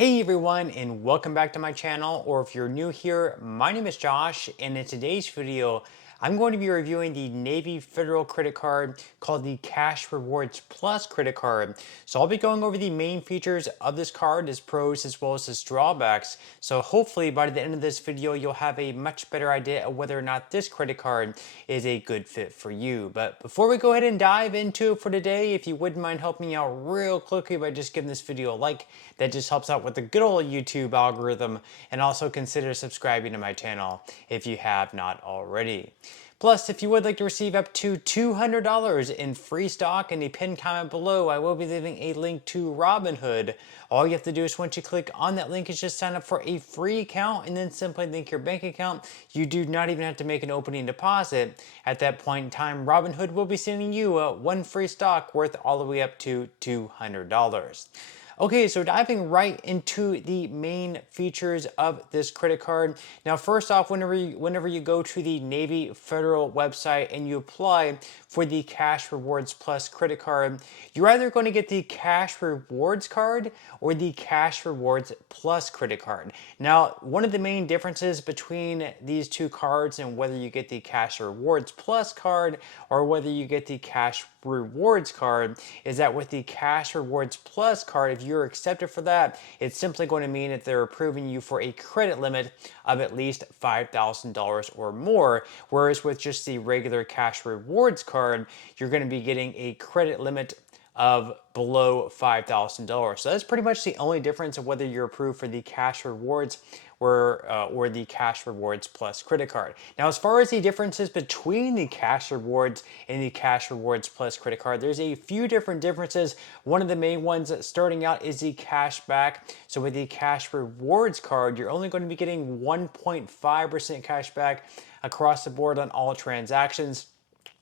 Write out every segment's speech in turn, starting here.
Hey everyone, and welcome back to my channel, or if you're new here, my name is Josh, and in today's video I'm going to be reviewing the Navy Federal credit card called the Cash Rewards Plus credit card. So I'll be going over the main features of this card, its pros as well as its drawbacks. So hopefully by the end of this video you'll have a much better idea of whether or not this credit card is a good fit for you. But before we go ahead and dive into it for today, if you wouldn't mind helping me out real quickly by just giving this video a like, that just helps out with the good old YouTube algorithm, and also consider subscribing to my channel if you have not already. Plus, if you would like to receive up to $200 in free stock in the pinned comment below, I will be leaving a link to Robinhood. All you have to do is once you click on that link is just sign up for a free account and then simply link your bank account. You do not even have to make an opening deposit. At that point in time, Robinhood will be sending you one free stock worth all the way up to $200. Okay, so diving right into the main features of this credit card. Now, first off, whenever you go to the Navy Federal website and you apply for the Cash Rewards Plus credit card, you're either going to get the Cash Rewards card or the Cash Rewards Plus credit card. Now, one of the main differences between these two cards and whether you get the Cash Rewards Plus card or whether you get the Cash Rewards card is that with the Cash Rewards Plus card, if you're accepted for that, it's simply going to mean that they're approving you for a credit limit of at least $5,000 or more, whereas with just the regular Cash Rewards card, you're going to be getting a credit limit of below $5,000. So that's pretty much the only difference of whether you're approved for the Cash Rewards or the Cash Rewards Plus credit card. Now, as far as the differences between the Cash Rewards and the Cash Rewards Plus credit card, there's a few different differences. One of the main ones starting out is the cash back. So with the Cash Rewards card, you're only going to be getting 1.5% cash back across the board on all transactions.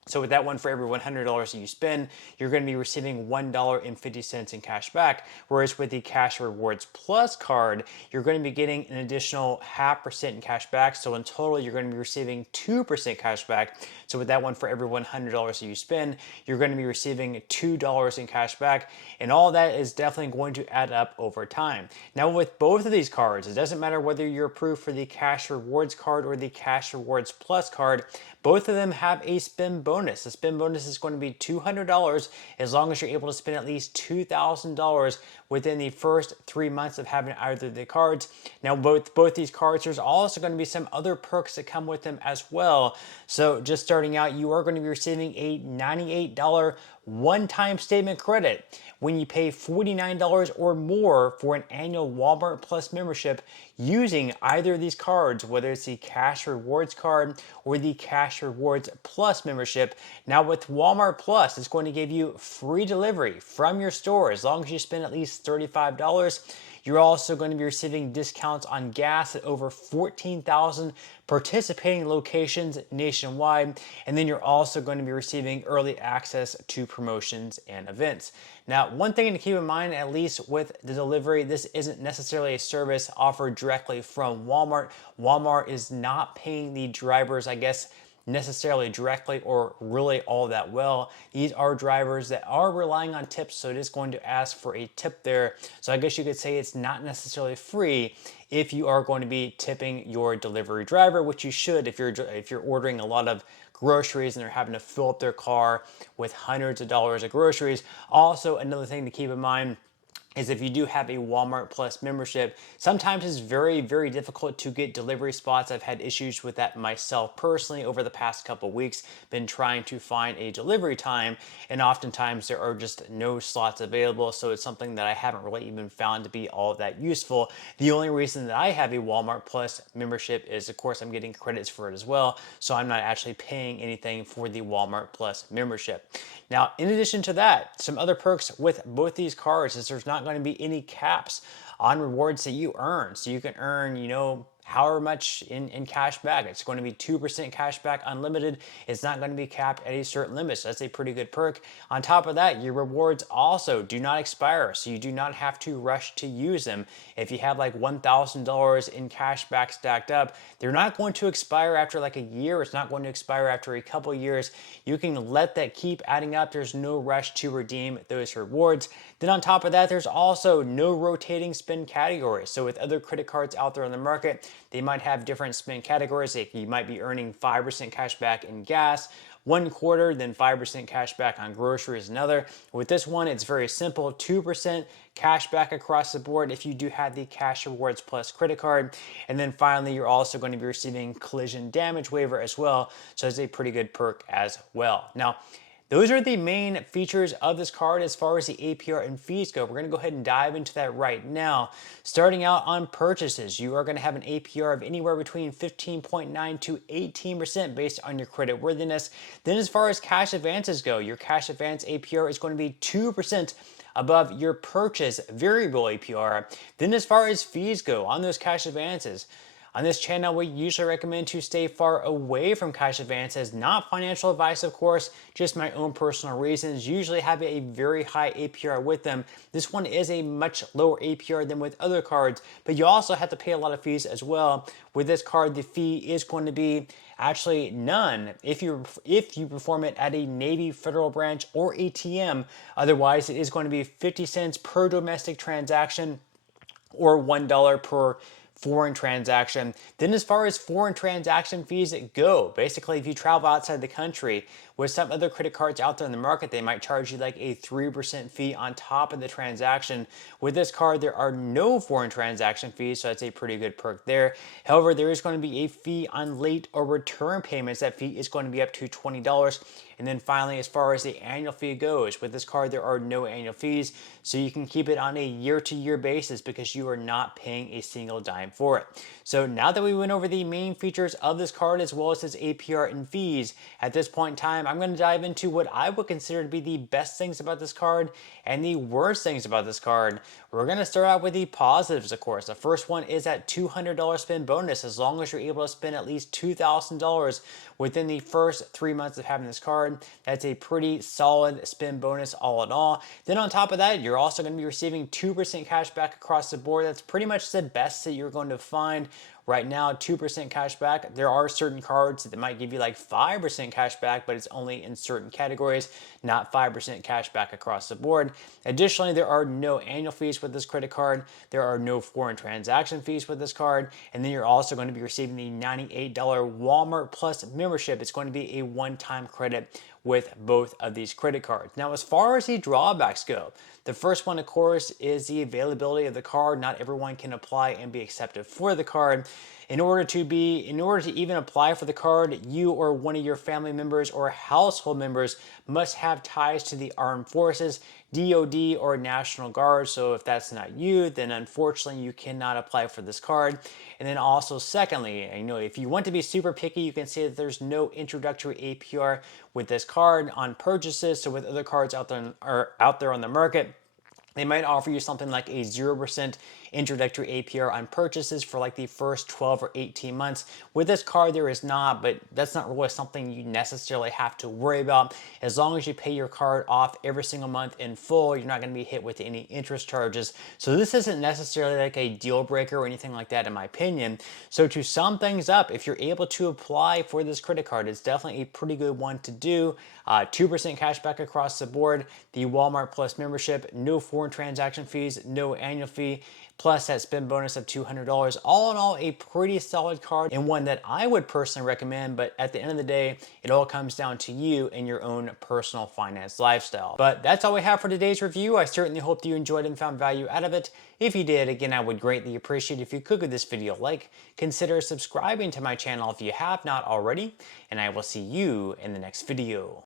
So with that one, for every $100 that you spend, you're going to be receiving $1.50 in cash back. Whereas with the Cash Rewards Plus card, you're going to be getting an additional 0.5% in cash back. So in total, you're going to be receiving 2% cash back. So with that one, for every $100 that you spend, you're going to be receiving $2 in cash back. And all that is definitely going to add up over time. Now with both of these cards, it doesn't matter whether you're approved for the Cash Rewards card or the Cash Rewards Plus card, both of them have a spend bonus. The spend bonus is going to be $200 as long as you're able to spend at least $2,000 within the first 3 months of having either of the cards. Now, both these cards, there's also going to be some other perks that come with them as well. So just starting out, you are going to be receiving a $98 one-time statement credit when you pay $49 or more for an annual Walmart Plus membership using either of these cards, whether it's the Cash Rewards card or the Cash Rewards Plus membership. Now with Walmart Plus, it's going to give you free delivery from your store as long as you spend at least $35. You're also going to be receiving discounts on gas at over 14,000 participating locations nationwide. And then you're also going to be receiving early access to promotions and events. Now, one thing to keep in mind, at least with the delivery, this isn't necessarily a service offered directly from Walmart. Walmart is not paying the drivers, I guess, necessarily directly or really all that well. These are drivers that are relying on tips, so it is going to ask for a tip there. So I guess you could say it's not necessarily free if you are going to be tipping your delivery driver, which you should if you're ordering a lot of groceries and they're having to fill up their car with hundreds of dollars of groceries. Also, another thing to keep in mind is if you do have a Walmart Plus membership, sometimes it's very, very difficult to get delivery spots. I've had issues with that myself personally over the past couple weeks, been trying to find a delivery time, and oftentimes there are just no slots available, so it's something that I haven't really even found to be all that useful. The only reason that I have a Walmart Plus membership is, of course, I'm getting credits for it as well, so I'm not actually paying anything for the Walmart Plus membership. Now, in addition to that, some other perks with both these cards is there's not going to be any caps on rewards that you earn. So you can earn, however much in cash back. It's going to be 2% cash back unlimited. It's not going to be capped at a certain limit. So that's a pretty good perk. On top of that, your rewards also do not expire. So you do not have to rush to use them. If you have like $1,000 in cash back stacked up, they're not going to expire after like a year. It's not going to expire after a couple years. You can let that keep adding up. There's no rush to redeem those rewards. Then on top of that, there's also no rotating spend categories. So with other credit cards out there on the market, they might have different spend categories. Like you might be earning 5% cash back in gas one quarter, then 5% cash back on groceries another. With this one, it's very simple, 2% cash back across the board if you do have the Cash Rewards Plus credit card. And then finally, you're also going to be receiving collision damage waiver as well. So it's a pretty good perk as well. Now, those are the main features of this card as far as the APR and fees go. We're going to go ahead and dive into that right now. Starting out on purchases, you are going to have an APR of anywhere between 15.9 to 18% based on your credit worthiness. Then as far as cash advances go, your cash advance APR is going to be 2% above your purchase variable APR. Then as far as fees go on those cash advances, on this channel, we usually recommend to stay far away from cash advances, not financial advice, of course, just my own personal reasons. Usually have a very high APR with them. This one is a much lower APR than with other cards, but you also have to pay a lot of fees as well. With this card, the fee is going to be actually none if you perform it at a Navy Federal branch or ATM. Otherwise, it is going to be 50 cents per domestic transaction or $1 per foreign transaction. Then as far as foreign transaction fees go, basically if you travel outside the country, with some other credit cards out there in the market, they might charge you like a 3% fee on top of the transaction. With this card, there are no foreign transaction fees, so that's a pretty good perk there. However, there is going to be a fee on late or return payments. That fee is going to be up to $20. And then finally, as far as the annual fee goes, with this card, there are no annual fees, so you can keep it on a year-to-year basis because you are not paying a single dime for it. So now that we went over the main features of this card as well as its APR and fees, at this point in time, I'm going to dive into what I would consider to be the best things about this card and the worst things about this card. We're going to start out with the positives, of course. The first one is that $200 spend bonus. As long as you're able to spend at least $2,000 within the first 3 months of having this card, that's a pretty solid spend bonus all in all. Then on top of that, you're also going to be receiving 2% cash back across the board. That's pretty much the best that you're going to find. Right now, 2% cash back. There are certain cards that might give you like 5% cash back, but it's only in certain categories, not 5% cash back across the board. Additionally, there are no annual fees with this credit card. There are no foreign transaction fees with this card. And then you're also going to be receiving the $98 Walmart Plus membership. It's going to be a one-time credit with both of these credit cards. Now, as far as the drawbacks go, the first one, of course, is the availability of the card. Not everyone can apply and be accepted for the card. In order to even apply for the card, you or one of your family members or household members must have ties to the armed forces, DoD, or National Guard. So if that's not you, then unfortunately you cannot apply for this card. And then also secondly, if you want to be super picky, you can say that there's no introductory APR with this card on purchases. So with other cards out there on the market, they might offer you something like a 0% introductory APR on purchases for like the first 12 or 18 months. With this card, there is not, but that's not really something you necessarily have to worry about. As long as you pay your card off every single month in full, you're not going to be hit with any interest charges. So this isn't necessarily like a deal breaker or anything like that, in my opinion. So to sum things up, if you're able to apply for this credit card, it's definitely a pretty good one to do. 2% cash back across the board, the Walmart Plus membership, no foreign transaction fees, no annual fee, plus that spend bonus of $200. All in all, a pretty solid card and one that I would personally recommend, but at the end of the day, it all comes down to you and your own personal finance lifestyle. But that's all we have for today's review. I certainly hope that you enjoyed and found value out of it. If you did, again, I would greatly appreciate if you could give this video a like, consider subscribing to my channel if you have not already, and I will see you in the next video.